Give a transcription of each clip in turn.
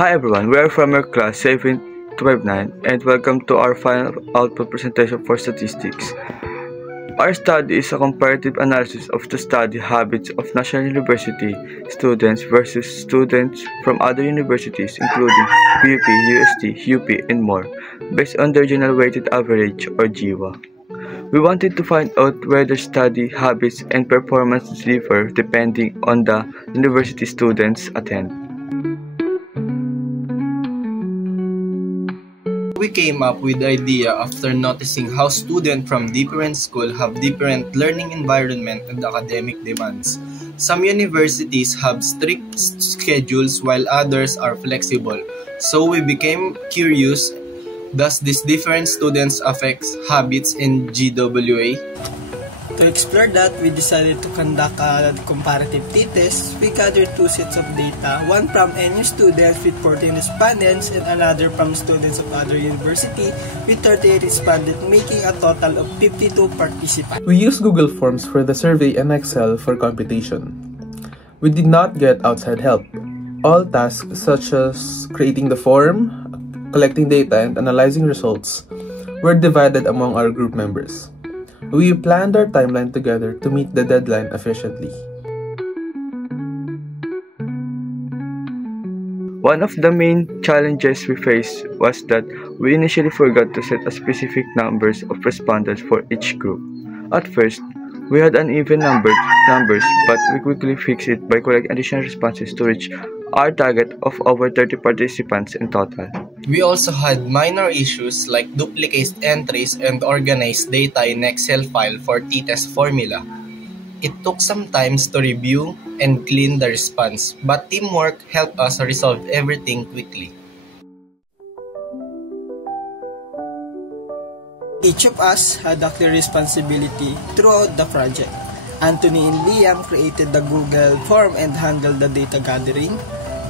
Hi everyone, we are from your class 7259 and welcome to our final output presentation for statistics. Our study is a comparative analysis of the study habits of National University students versus students from other universities including UP, UST, UP, and more, based on their general weighted average or GWA. We wanted to find out whether study habits and performance differ depending on the university students attend. We came up with the idea after noticing how students from different schools have different learning environment and academic demands. Some universities have strict schedules while others are flexible. So we became curious, does these different students affect habits in GWA? To explore that, we decided to conduct a comparative t-test. We gathered two sets of data, one from NU students with 14 respondents and another from students of other university with 38 respondents, making a total of 52 participants. We used Google Forms for the survey and Excel for computation. We did not get outside help. All tasks such as creating the form, collecting data, and analyzing results were divided among our group members. We planned our timeline together to meet the deadline efficiently. One of the main challenges we faced was that we initially forgot to set a specific numbers of respondents for each group. At first, we had uneven numbers, but we quickly fixed it by collecting additional responses to reach our target of over 30 participants in total. We also had minor issues like duplicate entries and organized data in Excel file for t-test formula. It took some time to review and clean the response, but teamwork helped us resolve everything quickly. Each of us had a clear responsibility throughout the project. Anthony and Liam created the Google form and handled the data gathering.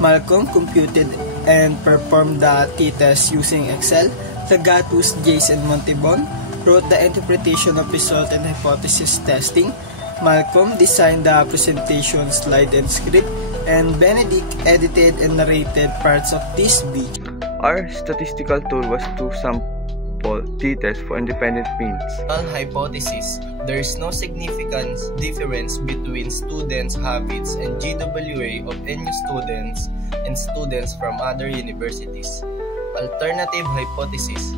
Malcolm computed and performed the t-test using Excel. Tagatus, Jace, and Montebon wrote the interpretation of result and hypothesis testing. Malcolm designed the presentation slide and script, and Benedict edited and narrated parts of this video. Our statistical tool was to sample t-tests for independent means. Null hypothesis. There is no significant difference between students' habits and GWA of NU students and students from other universities. Alternative hypothesis.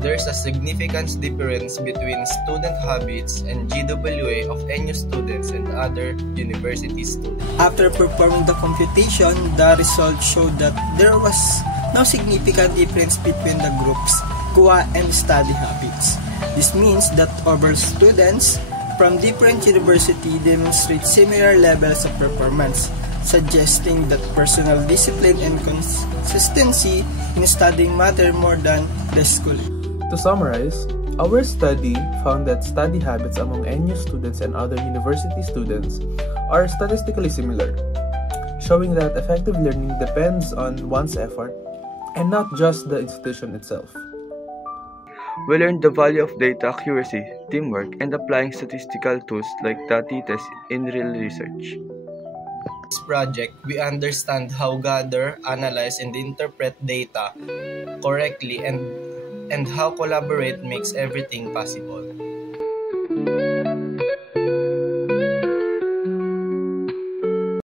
There is a significant difference between student habits and GWA of NU students and other university students. After performing the computation, the result showed that there was no significant difference between the groups, GWA and study habits. This means that overall students from different universities demonstrate similar levels of performance, suggesting that personal discipline and consistency in studying matter more than the schooling. To summarize, our study found that study habits among NU students and other university students are statistically similar, showing that effective learning depends on one's effort and not just the institution itself. We learned the value of data accuracy, teamwork, and applying statistical tools like the t-test in real research. In this project, we understand how gather, analyze, and interpret data correctly and how collaborate makes everything possible.